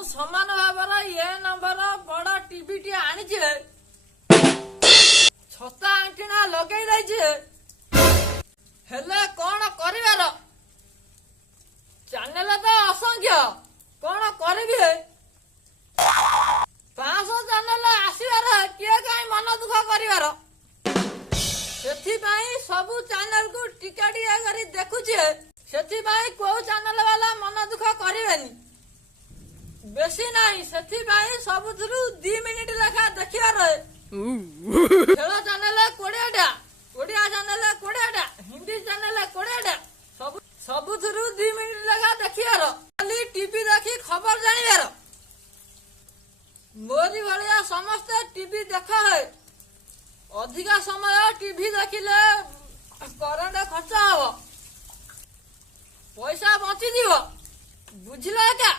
समान भाव ये नंबर बड़ टीवी आनी छता आंटीना लगे हेले कौन कर चैनल तो असंख्य कौन करी 500 चैनल आसबार किए कहीं मन दुख कर सबू चैनल को टिका टिका कर देखुचे से कौ चैनल वाला मन दुख करेनि बेसी नहीं से सब 2 मिनिट लेखा देखियार खेल चैनल 20टा ओडिया चैनल 20टा हिंदी चैनल 20टा सब 2 मिनिट लेखा देखियार खाली टीवी देखी खबर जानिबार मोरी भलिया समस्ते टीवी देखा है अधिका समय टीवी देखिले करंट खर्च हम पैसा बची बुझल क्या।